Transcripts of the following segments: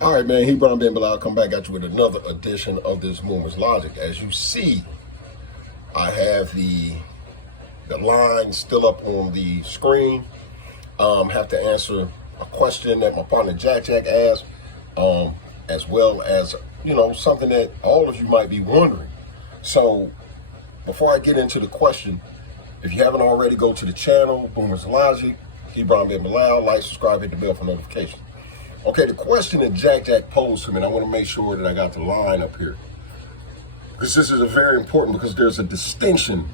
All right, man. Hebron Ben Bilal, come back at you with another edition of this Movement's Logic. As you see, I have the line still up on the screen. Have to answer a question that my partner Jack asked, as well as something that all of you might be wondering. So, before I get into the question, if you haven't already, go to the channel Movement's Logic, Hebron Ben Bilal, like, subscribe, hit the bell for notifications. Okay, the question that Jack posed to me, and I want to make sure that I got the line up here, because this is very important, because there's a distinction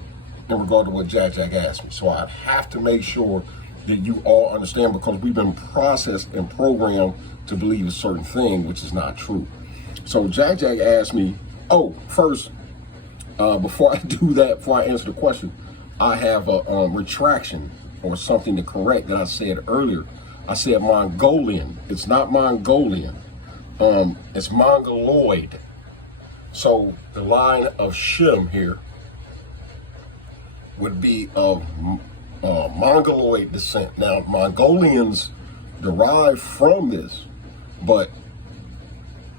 in regard to what Jack asked me. So I have to make sure that you all understand, because we've been processed and programmed to believe a certain thing, which is not true. So Jack asked me, first, before I do that, before I answer the question, I have a retraction or something to correct that I said earlier. I said Mongolian. It's not Mongolian. It's Mongoloid. So the line of Shem here would be of Mongoloid descent. Now, Mongolians derive from this, but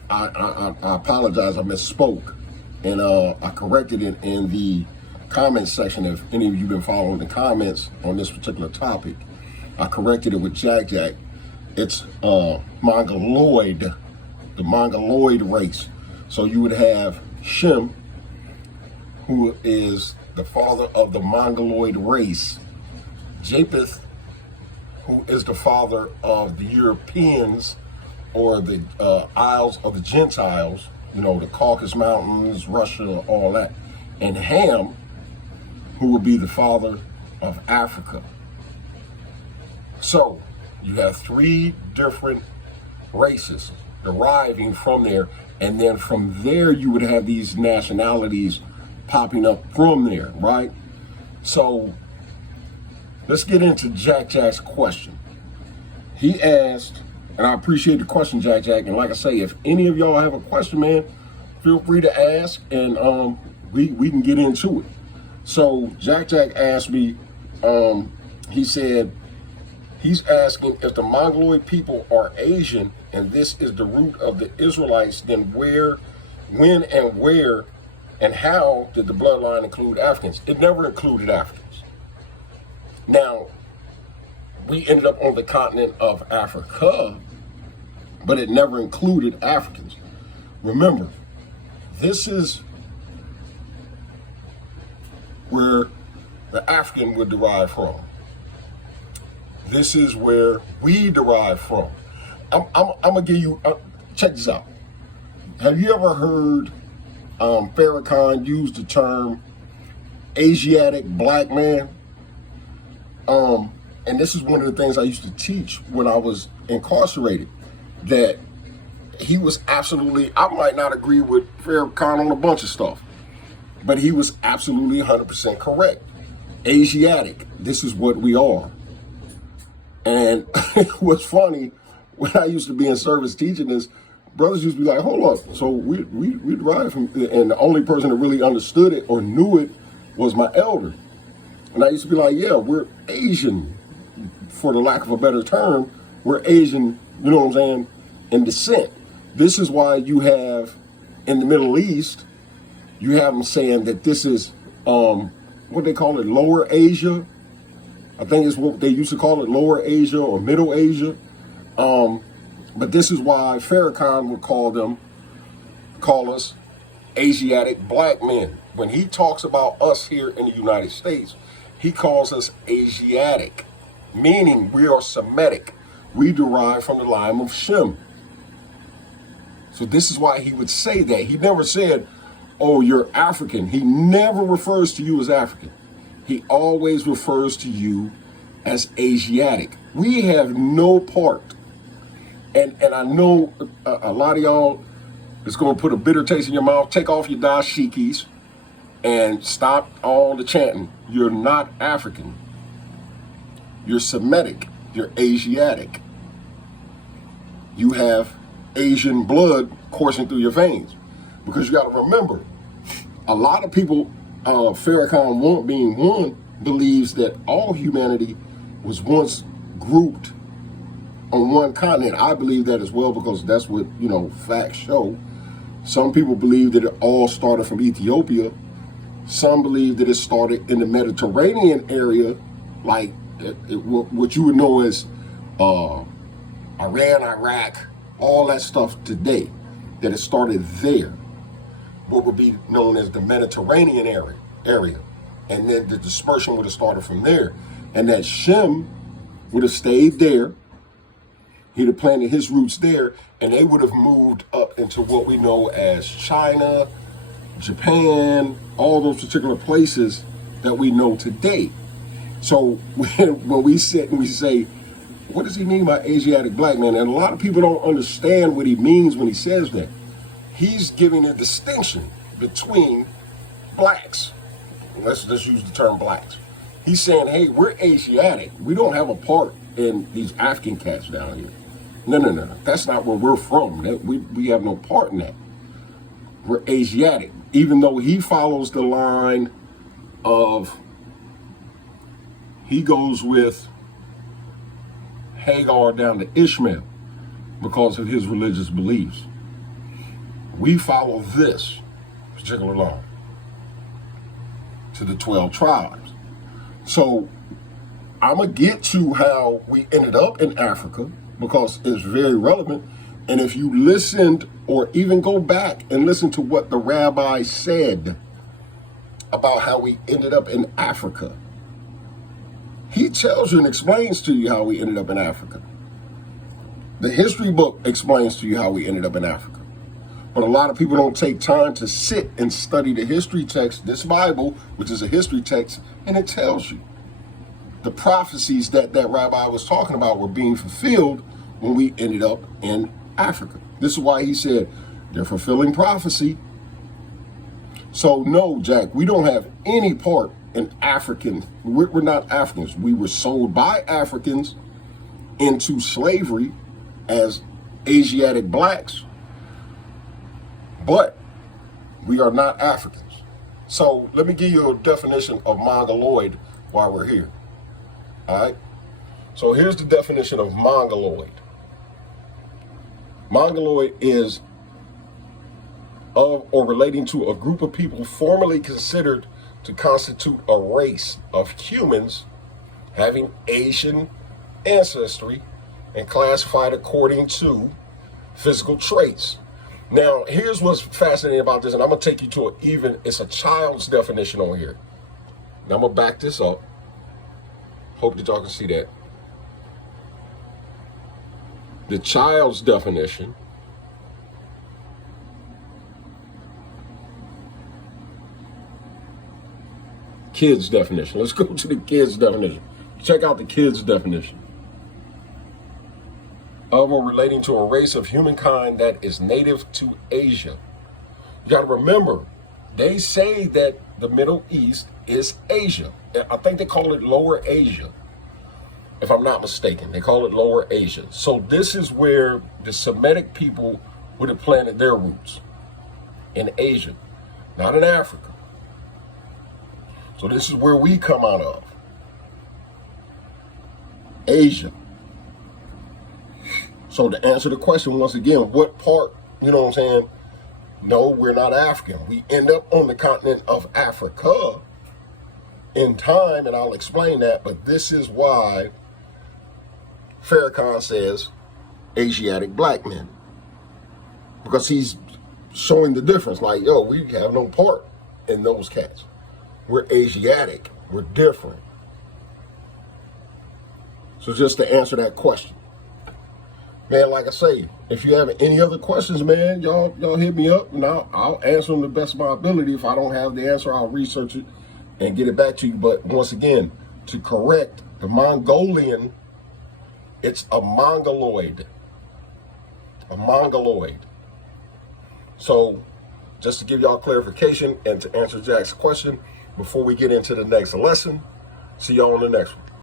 I apologize. I misspoke, and I corrected it in the comment section. If any of you have been following the comments on this particular topic, I corrected it with Jack. It's Mongoloid, the Mongoloid race. So you would have Shem, who is the father of the Mongoloid race. Japheth, who is the father of the Europeans, or the Isles of the Gentiles, the Caucasus Mountains, Russia, all that. And Ham, who would be the father of Africa. So you have three different races deriving from there, and then from there you would have these nationalities popping up from there, right? So let's get into Jack's question. He asked, and I appreciate the question, Jack, and like I say, if any of y'all have a question, man, feel free to ask, and we can get into it. So Jack asked me, he said, he's asking, if the Mongoloid people are Asian and this is the root of the Israelites, then where, when, and where, and how did the bloodline include Africans? It never included Africans. Now, we ended up on the continent of Africa, but it never included Africans. Remember, this is where the African would derive from. This is where we derive from. I'm gonna give you, check this out. Have you ever heard Farrakhan use the term Asiatic black man? And this is one of the things I used to teach when I was incarcerated, that he was absolutely, I might not agree with Farrakhan on a bunch of stuff, but he was absolutely 100% correct. Asiatic, this is what we are. And it was funny, when I used to be in service teaching this, brothers used to be like, hold up, so we derive from, and the only person that really understood it or knew it was my elder. And I used to be like, yeah, we're Asian, for the lack of a better term, we're Asian, you know what I'm saying, in descent. This is why you have, in the Middle East, you have them saying that this is, what they call it, Lower Asia. I think it's what they used to call it, Lower Asia or Middle Asia. But this is why Farrakhan would call us Asiatic black men. When he talks about us here in the United States, he calls us Asiatic, meaning we are Semitic. We derive from the line of Shem. So this is why he would say that. He never said, oh, you're African. He never refers to you as African. He always refers to you as Asiatic. We have no part. And I know a lot of y'all is going to put a bitter taste in your mouth. Take off your dashikis and stop all the chanting. You're not African. You're Semitic. You're Asiatic. You have Asian blood coursing through your veins. Because you got to remember, a lot of people, Farrakhan being one, believes that all humanity was once grouped on one continent. I believe that as well because that's what, facts show. Some people believe that it all started from Ethiopia. Some believe that it started in the Mediterranean area, like what you would know as Iran, Iraq, all that stuff today, that it started there, what would be known as the Mediterranean area. And then the dispersion would have started from there. And that Shem would have stayed there. He'd have planted his roots there, and they would have moved up into what we know as China, Japan, all those particular places that we know today. So when we sit and we say, what does he mean by Asiatic black man? And a lot of people don't understand what he means when he says that. He's giving a distinction between blacks. Let's just use the term blacks. He's saying, hey, we're Asiatic. We don't have a part in these African cats down here. No. That's not where we're from. We have no part in that. We're Asiatic. Even though he follows the line of, he goes with Hagar down to Ishmael because of his religious beliefs. We follow this particular line to the 12 tribes. So I'm going to get to how we ended up in Africa because it's very relevant. And if you listened or even go back and listen to what the rabbi said about how we ended up in Africa, he tells you and explains to you how we ended up in Africa. The history book explains to you how we ended up in Africa. But a lot of people don't take time to sit and study the history text, this Bible, which is a history text, and it tells you the prophecies that rabbi was talking about were being fulfilled when we ended up in Africa. This is why he said they're fulfilling prophecy. So no, Jack, we don't have any part in African. We're not Africans. We were sold by Africans into slavery as Asiatic blacks, but we are not Africans. So let me give you a definition of Mongoloid while we're here. All right. So here's the definition of Mongoloid. Mongoloid is of or relating to a group of people formerly considered to constitute a race of humans having Asian ancestry and classified according to physical traits. Now, here's what's fascinating about this, and I'm going to take you to it's a child's definition on here. Now, I'm going to back this up. Hope that y'all can see that. The child's definition kids definition. Let's go to the kids definition. Check out the kids definition. Of or relating to a race of humankind that is native to Asia. You got to remember, they say that the Middle East is Asia. I think they call it Lower Asia, if I'm not mistaken. They call it Lower Asia. So this is where the Semitic people would have planted their roots, in Asia, not in Africa. So this is where we come out of, Asia. So to answer the question once again, what part, you know what I'm saying? No, we're not African. We end up on the continent of Africa in time, and I'll explain that, but this is why Farrakhan says Asiatic black men. Because he's showing the difference. Like, yo, we have no part in those cats. We're Asiatic. We're different. So just to answer that question. Man, like I say, if you have any other questions, man, y'all hit me up, and I'll answer them the best of my ability. If I don't have the answer, I'll research it and get it back to you. But once again, to correct the Mongolian, it's a Mongoloid. A Mongoloid. So just to give y'all clarification and to answer Jack's question before we get into the next lesson, see y'all on the next one.